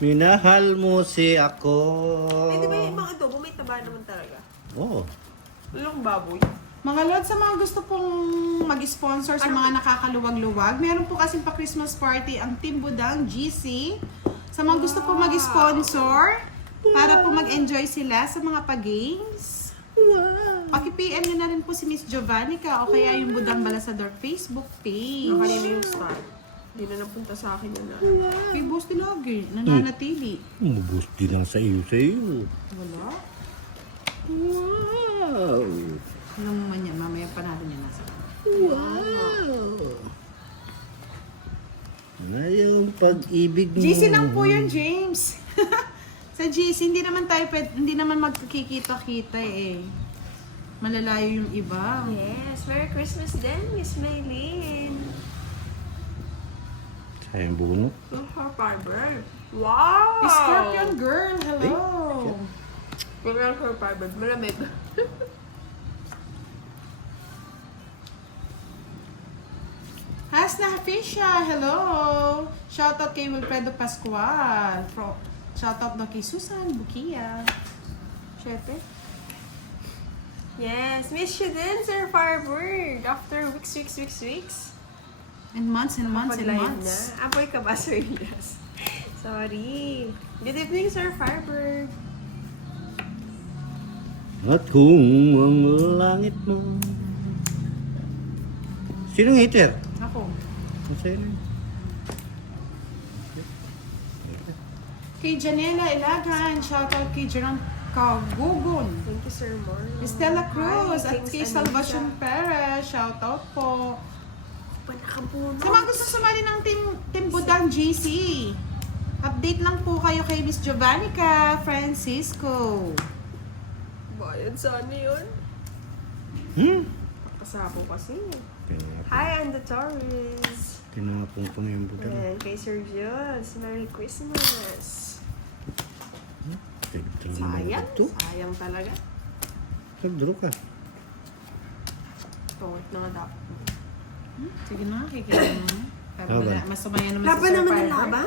Minahal mo si ako. Eh, di ba yung mga adobo, may taba naman talaga. Oo. Walang baboy. Mga Lord, sa mga gusto pong mag-sponsor sa mga nakakaluwag-luwag, meron po kasing pa Christmas party ang Team Budang GC. Sa mga gusto pong mag-sponsor, para po mag-enjoy sila sa mga pag-games. Paki-PM nyo na rin po si Miss Giovannica o kaya yung Budang Balasador Facebook page. Kanina yung star. Hindi na napunta sa akin yun na. Kay Boss Tilagi, nananatili. Gusto lang sa iyo. Wala. Wow. Alam mo man yan, mamaya panalo niya nasa. Wow. Na yung pag-ibig mo. GC lang po yun, James. Sa GC, hindi naman magkikita-kita eh. Malalayo yung iba. Yes, Merry Christmas din, Miss Maylene. Sayang bunot. Look her fiber. Wow! Scorpion girl, hello. Look at her fiber. Malamig. Hasna Hafisha, hello. Shoutout kay Wilfredo Pascual. Shoutout na kay Susan Bukia. Syete. Yes, miss you din, Sir Firebird. After weeks. And months and months and Pag-live months. na. Apoy ka ba, Sir Elias? Sorry. Good evening, Sir Firebird. At kung ang langit mo. Sinong hater? Ako. Masaya rin. Kay Janela Ilagan, shoutout kay Jerome Kagugun. Thank you, Sir Marlon. Stella Cruz Hi, at Kings kay Alicia. Salvacion Perez, shoutout po. Panakabuno. Sa mga gusto sumali ng Team Budang GC, update lang po kayo kay Miss Giovannica Francisco. Bayad sana yun. Kasabo kasi. Hi, and the Taurus. Tinapong yung buta. And kay Sir Jules, Merry Christmas. Sayang. Sayang talaga. Nagduro ka. Tungkot na nga dapat. Sige na, kikita mo. Laban. Mas sumaya naman Laban Sir naman ang Firebird. laban.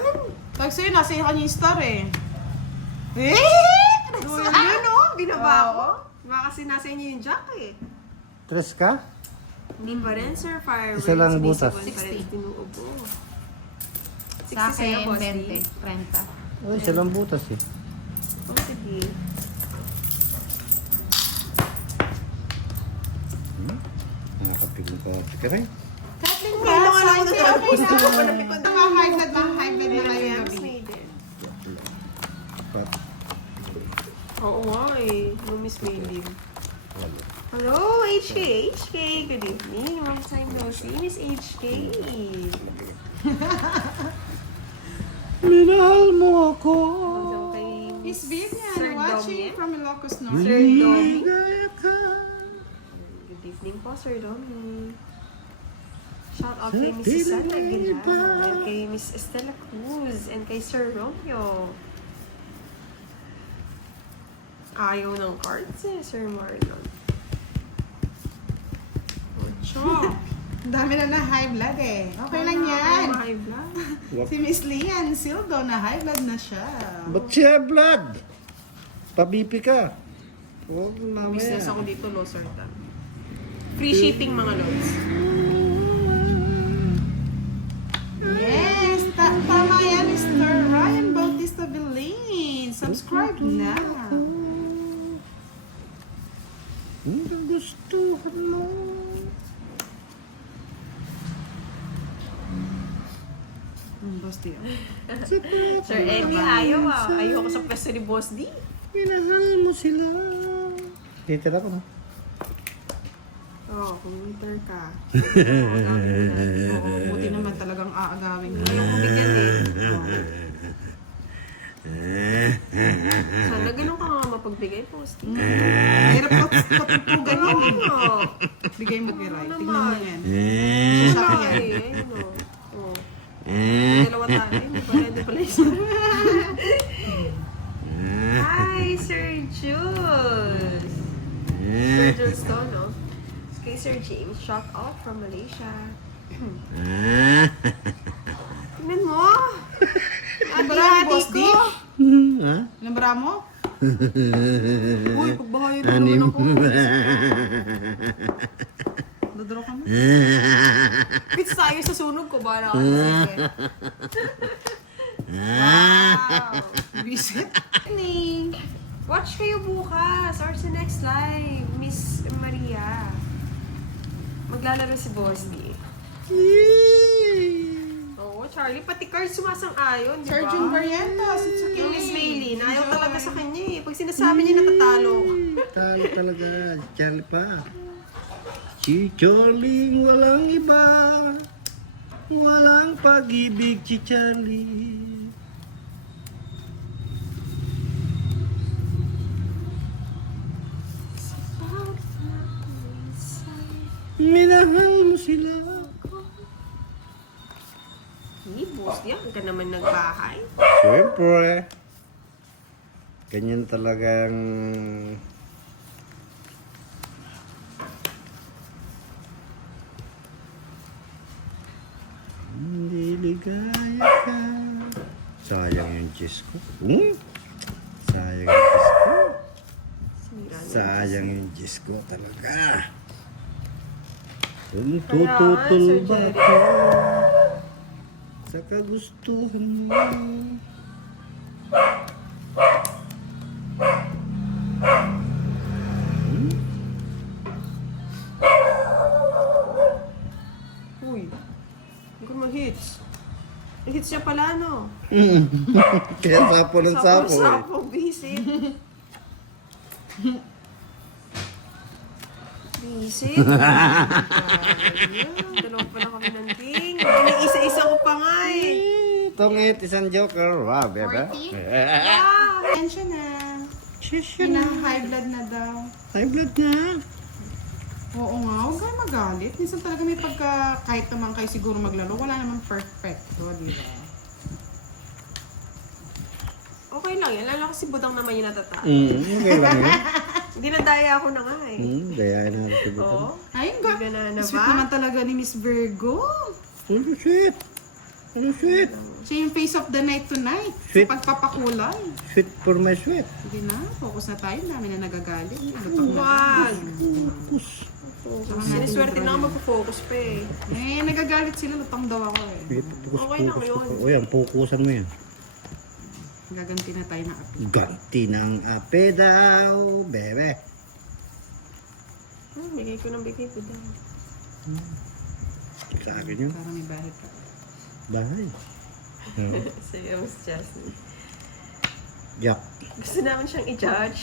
Tag sa'yo, nasa iyo kanya yung star eh. So, yun o, binaba ko. Baka kasi nasa inyo yung jack eh. Tres ka? Hindi pa rin, Sir Firebird. Isa lang butas. Sinisipan pa rin 60. tinuubo. Sa 60 sa'yo, akin, boss. 20, 30. Ay, siya lang butas eh. Oh, sige. Nakapigong ka. Sige rin. Kathleen Kaya nga lang ako Brass, natapos na ako malapikon. mga high blood na ngayong Yes, gabi. maiden. Oo nga eh. No, Miss Maylin. Hello, HK. HK, good evening. Long time no see, Miss HK. Minahal mo ako. Hello kay Miss Vivian, Sir watching Domie. from Ilocos Norte. Sir Domie. Ligaya ka. Good evening po, Sir Domie. Shout out kay Miss Susana Aguilar, and kay Miss Estela Cruz, and kay Sir Romeo. Ayaw ng cards eh, Sir Marlon. Ocho. Ang dami na high blood eh. Okay lang yan. High blood. Si Miss Lian Sildo na high blood na siya. Ba't siya blood? Pabipi ka. Huwag Business mamaya. ako dito, low certain. Free shipping mga loads. Yes, tama yan, Mr. Ryan Bautista Villain. Subscribe na. Ang gustuhan mo. Boss Dio. Sir Eddie, ayaw ah. Ayaw ako sa pwesto ni Boss D. Minahal mo sila. Titira ko na. Oh, commuter ka. Oo, buti naman talagang aagawin ko. Ayaw ko bigyan eh. Sana ganun ka nga mapagbigay, Boss D. Hirap patugtugan yan eh. Oo. Bigay mo kay Rai. Oo Tignan mo naman. yan. Saka eh, ayun o. Oh. Dalawa tayo, hindi pala isa. Hi, Sir Jules! Sir Jules to, no? Kay Sir James, shout out from Malaysia. Tingnan mo! Ang brand, Boss D. Ha? Ilang bara mo? Uy, pagbahayan mo Anim. naman ako. Dodoro ka mo? Bits tayo sa sunog ko. Bahala ka na. Sige. Wow. Visit. Ni. Watch kayo bukas or sa next live, Miss Maria. Maglalaro si Boss D. Oo, Charlie. Pati Carl sumasang-ayon, di ba? Sergeant Barrientos, it's okay. Yung Miss Maylin, ayaw talaga sa kanya eh. Pag sinasabi niya natatalo. Talo talaga. Si Charlie pa. Si Charlie walang iba. Walang pag-ibig si Charlie. Minahal mo sila. Hey, Boss D, ang ka naman nagbahay. Siyempre. Ganyan talagang hindi ligaya ka. Sayang yung cheese ko. Sayang yung cheese ko. Sira na. Sayang yung cheese ko talaga. Kung Kaya, tututol Sir ba Jerry. ka sa kagustuhan mo? Uy, hindi ko mag-hits. Hits niya pala, no? Kaya sapo ng sapo eh. Sapo, visit. Visit? Dalawa pala kami ng ting. Isa-isa ko pa nga eh. Tongit, isang joker. Wow, bebe. Ah! Attention na. High blood na daw. High blood na. Oo nga, huwag kayo magalit. Minsan talaga may kahit naman kayo siguro maglaro, wala namang perfecto, di ba? Okay lang yan. Lalo kasi budang naman yung natatalo. Okay lang yun. Hindi na daya ako na nga eh. Dayain na rin Oo. Ayun Hindi ga. ka na Sweet ba? naman talaga ni Miss Virgo. Ano sweet? Ano sweet? Siya yung face of the night tonight. Sweet. Sa pagpapakulay. Sweet for my sweet. Sige na, focus na tayo. Dami na nagagalit. Lutok na. Wag! Focus. Siniswerte na ako magpo-focus pa eh. Nagagalit sila. Lutang daw ako eh. Focus, Okay lang focus. yun. O yan, focusan mo yan. Gaganti na tayo ng api. Ganti ng ape daw, bebe. Bigay ko ng bigay ko daw. Sa akin yun. Para may bahay ka. Bahay. Sige, Miss Jasmine. Yak. Gusto namin siyang i-judge.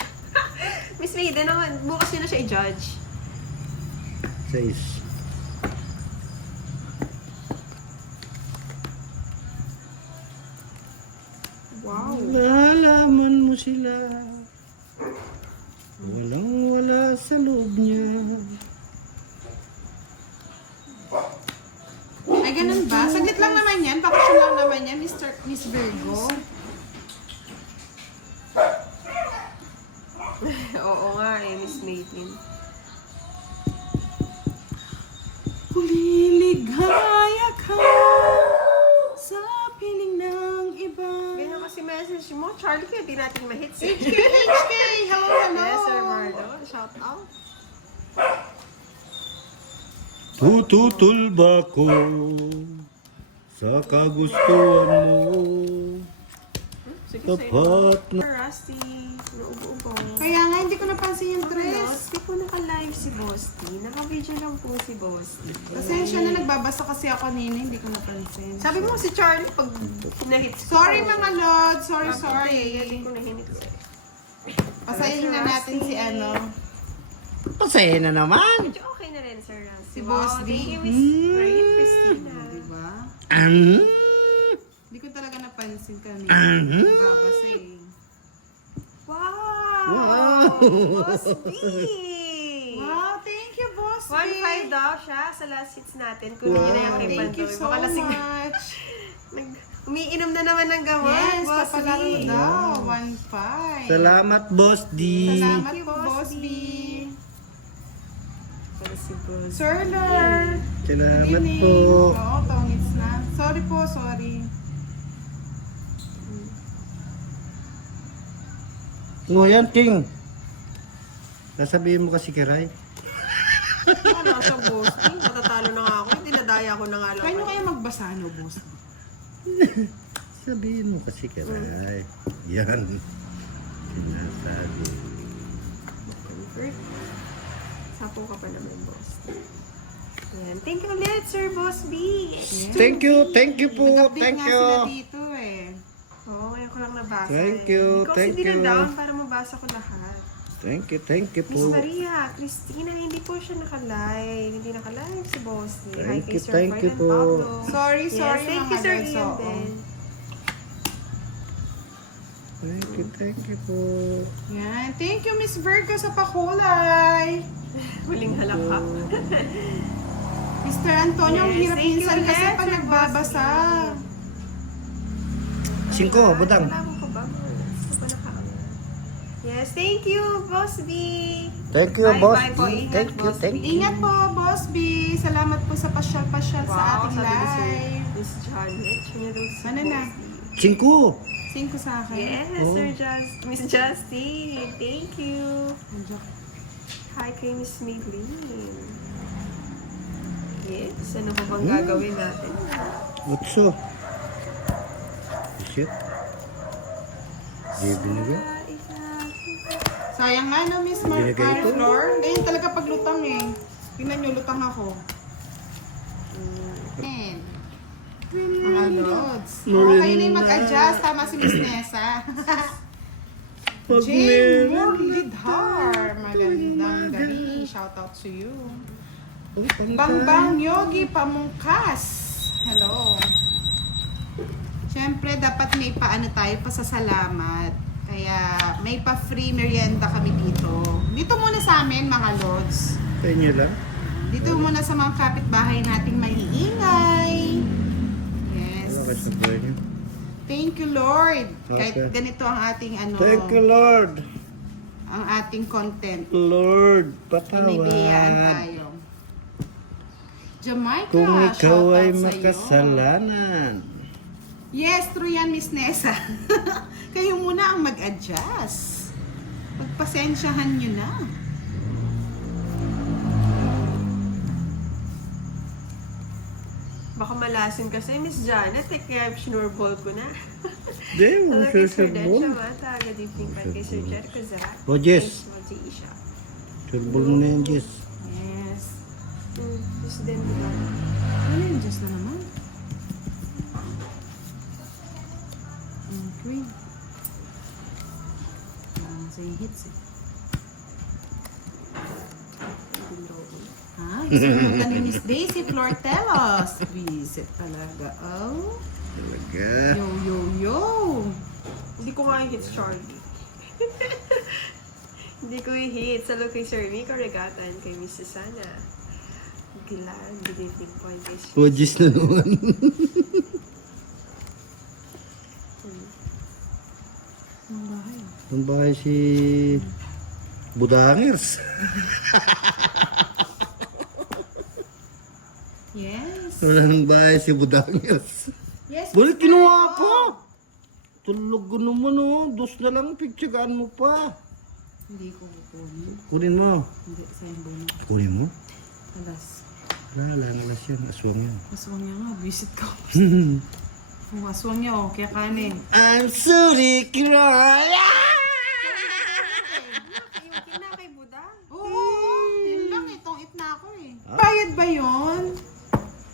Miss Maiden naman, bukas niyo na siya i-judge. 6. Wow. Nalaman mo sila. Walang wala sa loob niya. Ay, ganun ba? Saglit lang naman yan. Bakasyon lang naman yan, Miss Virgo. Oo nga eh, Miss Maiden. Liligaya ka sa piling ng iba. Ganyan kasi message mo, Charlie, kaya di natin ma-hits eh. HK! Hello, hello! Yes, Sir Marlo. Shout out. Tututol ba ko sa kagustuhan mo? Sige, Tapat na. Rusty. Naubo-ubo. Kaya nga, hindi ko napansin yung Yes. dress. Di po naka-live si Boss T. Naka-video lang po si Boss T. Pasensya na, nagbabasa kasi ako nina, hindi ko napansin. Sabi mo si Charlie pag na-hits ko. Sorry mga lord, sorry. Hindi ko na-hits eh. Pasayin na natin si ano. Pasaya na naman. Medyo okay na rin, Sir Rusty. Si Boss D. Thank you, Miss Rain Christina. Diba? Mm. Hindi ko talaga napansin kanina. Nagbabasa eh. Wow! Wow! Boss D! Wow, thank you, boss. 1.5 daw siya sa last hits natin. Kunin niyo na yung kay Thank you Bantoy. so Baka lasing na. much. Umiinom na naman ng gamot, Yes, Boss papalaro D. daw. 1.5. Salamat, Boss D. Salamat Thank you, po, Boss D. Para si Boss. Sir Ler. Salamat Good po. evening. Oo, tongits na. Sorry po, sorry. O yan, Ting. Sasabihin mo kasi kiray. Wala sa boss. Matatalo na nga ako. Dinadaya ko na nga lang. Kaya kayo magbasa, no, boss? Sabihin mo kasi kiray. Yan. Sinasabi. Convert. Sapo ka pa naman, boss. Ayan. Thank you ulit, Sir Boss B. Thank you po. Nag-update Thank nga you. sila dito eh. Oo, ngayon ko lang nabasa. Thank you, Hindi ko thank kasi you. dinadown para mabasa ko lahat. Thank you Miss po. Maria, Christina, hindi po siya nakalive. Hindi nakalive si Boss D. Hi Thank kay you, Sir thank you Ferdinand po. Pablo. Sorry, Yes, sorry thank mga you, Sir lods. Ian Oo. din. Thank you po. Yan. Thank you, Miss Virgo, sa pakulay. Huling halakap. Mr. Antonio, ang Yes, hirap thank you minsan kasi ulit, pag Sir nagbabasa. Boss 5, budang. Wala ko pa ba? Gusto pa nakaangat. Yes, thank you, Boss B. Thank you, Bye, boss. bye po. Ingat, Thank you, Boss thank B. you. Ingat po, Boss B. Salamat po sa pasyal-pasyal sa ating sabi ni Sir live. Miss Janet. Siya niya daw si Ano na? Boss D. 5. 5 sa akin. Yes, Oh. Sir Miss Justine. Thank you. Hi kay Miss Maylene. Yes, ano ba bang gagawin natin? 8. Shit. Di binigay. Sayang nga no, Miss Binigay ito. Flor. Ganyan talaga paglutang eh. Tingnan nyo, lutang ako. And, mga lods. Okay na yung mag-adjust. Tama si Miss Nessa. Jane Murlidhar. Magandang gabi. Shout out to you. Bangbang Yogi Pamungkas. Hello. Siyempre, dapat may paano tayo, pasasalamat. Kaya, may pa-free merienda kami dito. Dito muna sa amin, mga lods. Sa inyo lang. Dito muna sa mga kapitbahay nating maiingay. Yes. Bakit sa buhay niyo? Thank you, Lord. Kahit Okay. ganito ang ating Thank you, Lord. ang ating content. Lord, May biyayaan patawad. tayo. Jamaica, Kung ikaw shout ay out sa'yo. makasalanan. Yes, true yan, Miss Nessa. Kayo muna ang mag-adjust. Pagpasensyahan nyo na. Baka malasin kasi, Miss Janet. Eh, kaya sinurball ko na. Di, Hello mo kay Sir susurbol. Densha Mata. Good evening pa kay Sir Jericho Zach. Oh, Jess. Isha. Surbol mo na yan, Jess. Yes. Miss Den, di ba? Ano yun? Just na naman. Okay. Sa yung hits eh. Ah, gusto naman ni Miss Daisy Flortelos. Visit talaga. Oh. Talaga. Yo, yo, yo. Hindi ko nga i-hits, Charlie. Hindi ko i-hits. Hello kay Sir Miko Regatan, kay Miss Susana. Glad. Good evening po kay Sir. Oh, Jess na naman. Ang bahay. Ang bahay si Budangers. Yes. Walang bahay si Budangers. Yes. Balik Miss kinuha Virgo. pa. Tulog ko naman oh. Dos na lang picturean mo pa. Hindi ko kukunin. Kunin mo. Hindi, sayang ba na? Kunin mo? Alas. Wala nalas yan. Aswang yan. Aswang niya nga, visit ko. Ang aswang niya, oh, kaya kanin. I'm sorry, Kiraya! Yung kina kay Buda. Oo, yun lang, itong it na ako eh. Bayad ba yun?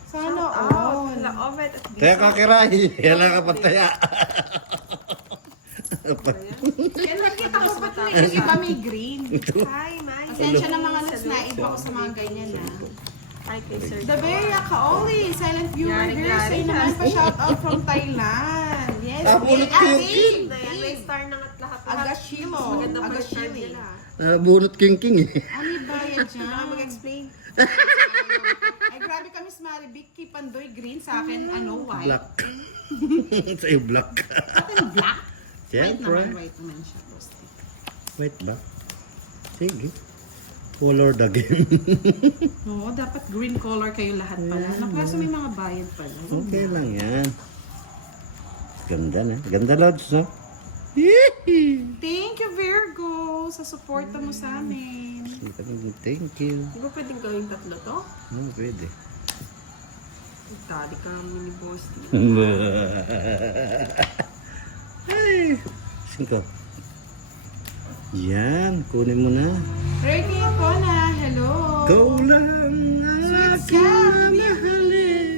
Sana Shout out. all. Hala, Ovet at Kaya ka kiray. Yan lang ka pataya. Yan, nakita ko ba't may iba may green? Hi, Maya. Pasensya na mga lods, naib ako sa mga ganyan na. Hi kay Sir. Dabeya Kaoli, silent viewer Yari, here. yari. Say naman pa shout out from Thailand. Yes, Bunot ko yung king. May star na at lahat. Agashilo. Mas maganda pa yung card Agashili. nila. Bunot king eh. Ano yung bayad Baka dyan? mag-explain. Ay, grabe ka, Miss Mari. Vicky Pandoy green sa akin, ano, white. Black. Sa'yo black. Atin black? White Siyempre. naman, white naman siya. Rosti. Wait ba? Sige. Color the game. Oo, dapat green color kayo lahat pala. Kaso may mga bayad pala. Okay lang yan. Ganda na. Ganda lods, no? Thank you, Virgo, sa suporta mo sa amin. Thank you. Di ba pwedeng gawing tatlo to? No, pwede. Tadi ka mini boss. Ay, 5. Yan, kunin mo na. Ready po na. Hello. Ikaw lang aking mamahalin.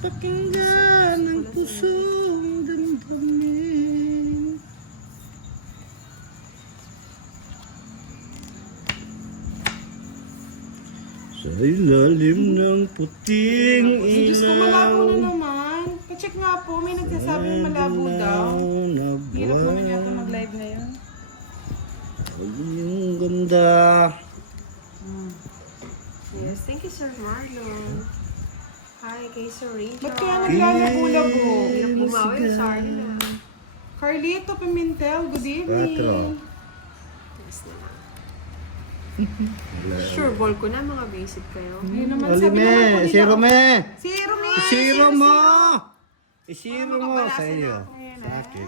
Pakinggan ang pusong damdamin. Sa ilalim ng puting Ay, Diyos ko, malabo na ilaw. naman. Pa-check nga po, may nagsasabing malabo daw. Hirap naman yata mag-live na yun. Ay, yung ganda. Yes, thank you, Sir Marlon. Hi, kay Sir Rachel. Ba't kaya naglalabo-labo? Hirap bumawi, sorry na. Carlito Pimentel, good evening. 4. Yes naman. Sure, ball ko na mga basic kayo. Ayun naman, Oli sabi naman po me, nila. zero me. Zero me. Isiro mo. Isiro mo Makabalasan sa iyo. ako yan, Sa akin.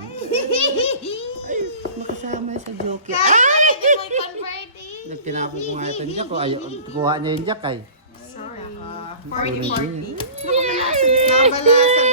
Ay, makasama sa joke. Ay, hindi mo i-converting. Nagtinapo ko nga itong joke. Ayaw, kuha niya yung jack ay. Sorry. Party. Nakabalasan